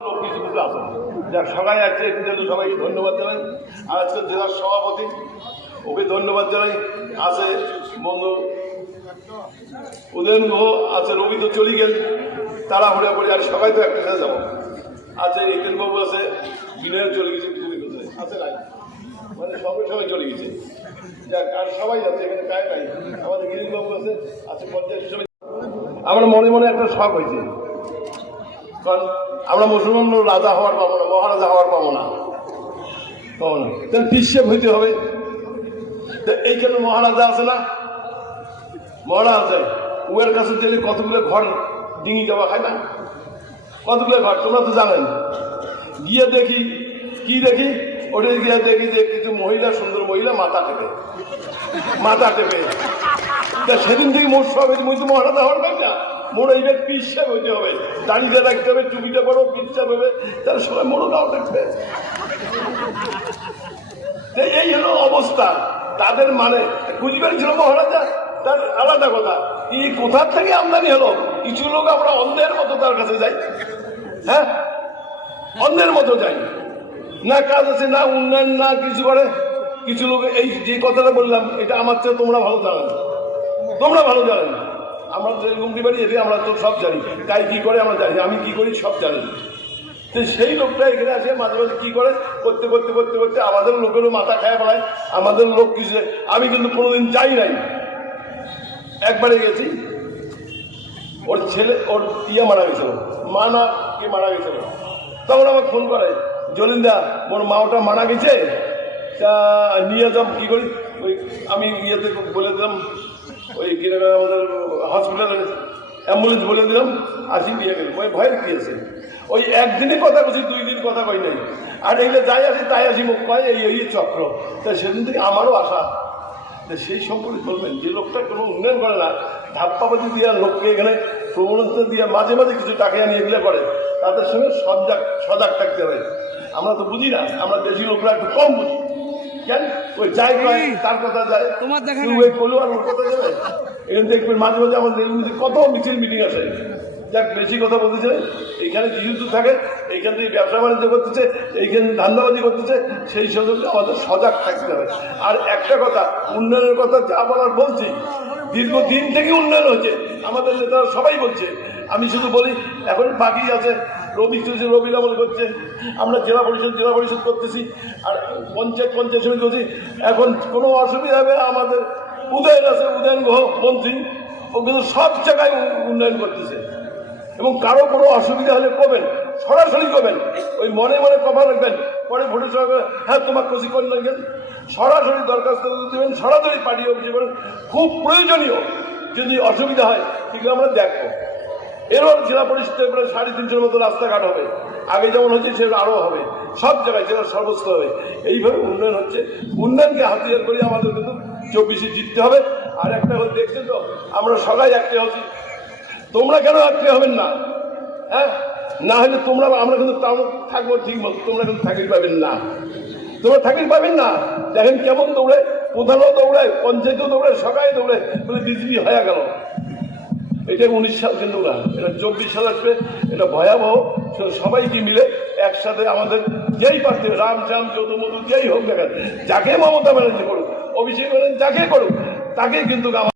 কিছু কিছু আছে যার সবাই আছে এর জন্য সবাইকে ধন্যবাদ জানাই। আর আজকে জেলার সভাপতি ওকে ধন্যবাদ জানাই। আছে বন্ধু উদয়ন গুহ আছে, রবি তো চলে গেল তারা হলে পড়ে, আর সবাই তো একটা সাথে যাবো। আছে বাবু আছে, বিনয় চলে গেছে, আছে নাই মানে সবাই চলে গেছে, যাক আর সবাই যাচ্ছে এখানে কায় নাই। আমাদের বাবু আছে, আছে পঞ্চায়েত হিসেবে। আমার মনে মনে একটা শখ হয়েছে, কারণ আমরা মুসলমান রাজা হওয়ার পাবো না, মহারাজা হওয়ার পাবো না, তাহলে পিসেপ হইতে হবে। এইখানে মহারাজা আছে না, মহারাজা উয়ের কাছে গেলে কতগুলো ঘর ডিঙি দেওয়া খায় না, কতগুলো ঘর তোমরা তো জানেন। গিয়ে দেখি কি দেখি, ওটা গিয়ে দেখি যে কিছু মহিলা, সুন্দর মহিলা মাথা টেপে সেদিন থেকে মোট সব মুই তো মহারাজা হওয়ার পাই না, মোড় এইবার পিসা হইতে হবে, দাঁড়িয়ে রাখতে হবে, টুপিটা বড় পিসা হবে, তার সবাই মোড়টাও দেখবে। এই হলো অবস্থা তাদের। মানে বুঝবেন ছিল মহারাজা, তার আলাদা কথা। কি কোথার থেকে আমদানি হলো? কিছু লোক আমরা অন্ধের মতো তার কাছে যাই, হ্যাঁ অন্ধের মতো যাই, না কাজ আছে, না উন্নয়ন, না কিছু করে। কিছু লোক এই যে কথাটা বললাম, এটা আমার চেয়ে তোমরা ভালো জানেন, আমরা যেরকম পারি এটা আমরা তো সব জানি, তাই কি করে আমরা জানি, আমি কি করি সব জানি। তো সেই লোকটা এখানে আসে মাঝে মাঝে কি করে, করতে করতে করতে করতে আমাদের লোকেরও মাথা খায় পড়ায়, আমাদের লোক কিছু। আমি কিন্তু কোনোদিন যাই নাই, একবারে গেছি। ওর ছেলে, ওর ইয়া মারা গেছিল, মা না কে মারা গেছিল, তখন আমাকে ফোন করে, জলিন্দা মোর মাওটা মারা গেছে, তা নিয়ে যাম কি করি। ওই আমি ইয়েতে বলে দিলাম, ওই কিনে আমাদের হসপিটালে অ্যাম্বুলেন্স বলে দিলাম, আসি দিয়ে গেল। ওই ভয়ের দিয়েছে, ওই একদিনই কথা বলছি, 2 দিন কথা কই নাই। আর এগুলো যাই আসি তাই আসি মুখ কয়, এই চক্র। তাই সেদিন থেকে আমারও আশা সেই সম্পর্কে বলবেন যে লোকটা কোনো উন্নয়ন করে না, ধাপ্পাবাজি দিয়ে লোককে এখানে প্রবণতা দিয়ে মাঝে মাঝে কিছু টাকা নিয়ে এগুলো করে, তাদের সঙ্গে সজাগ থাকতে হবে। আমরা তো বুঝি না, আমরা দেশি লোকরা একটু কম বুঝি। কেন ওই যাই তার কথা যায়, আর ওর কথা যাবে। এখান থেকে মাঝে মাঝে আমাদের কত মিছিল মিটিং আছে, যাক বেশি কথা বলতেছে। এইখানে যেহেতু থাকে, এইখান থেকে ব্যবসা বাণিজ্য করতেছে, এইখানে ধান্দাবাজি করতেছে, সেই সুযোগে আমাদের সজাগ থাকতে হবে। আর একটা কথা, উন্নয়নের কথা যা বলার বলছি, দীর্ঘদিন থেকে উন্নয়ন হচ্ছে, আমাদের নেতারা সবাই বলছে। আমি শুধু বলি এখন বাকি আছে, রবি আমল করছে, আমরা জেলা পরিষদ করতেছি, আর পঞ্চায়েত সমিতি করছি। এখন কোনো অসুবিধা হবে, আমাদের উদয়ন আছে, উদয়ন গুহ মন্ত্রী, ও কিন্তু সব জায়গায় উন্নয়ন করতেছে। এবং কারো কোনো অসুবিধা হলে করবেন, সরাসরি করবেন, ওই মনে মনে কথা রাখবেন, পরে ভোটের সময় হ্যাঁ তোমার কষি করে লাগবেন, সরাসরি দরখাস্ত দেবেন, সরাসরি পার্টি অফিসে করেন। খুব প্রয়োজনীয় যদি অসুবিধা হয় সেগুলো আমরা দেখবো। এরও জেলা পরিষদে প্রায় 350 মতো রাস্তাঘাট হবে, আগে যেমন হচ্ছে সেগুলো আরও হবে, সব জায়গায় জেলার সর্বস্ত হবে। এইভাবে উন্নয়ন হচ্ছে, উন্নয়নকে হাতিয়ার করে আমাদের কিন্তু 24-এ জিততে হবে। আর একটা দেখছেন তো, আমরা সবাই একটা হচ্ছি, তোমরা কেন আত্মীয় হবেন না? হ্যাঁ, না হলে তোমরা, আমরা কিন্তু থাকবো ঠিক মতো, তোমরা কিন্তু থাকির পাবেন না। দেখেন কেমন দৌড়ে, প্রধানও দৌড়ায়, পঞ্চায়েতও দৌড়ায়, সবাই দৌড়ায়, বলে বিজেপি হয়ে গেল। এটা 19 সাল কিন্তু না, এটা 24 সাল আসবে। এটা ভয়াবহ। সবাইকে মিলে একসাথে আমাদের যেই পারতে, রাম যদু যেই হোক দেখেন, যাকে মমতা ব্যানার্জি করুক, অভিষেক ব্যানার্জি যাকে করুক, তাকে কিন্তু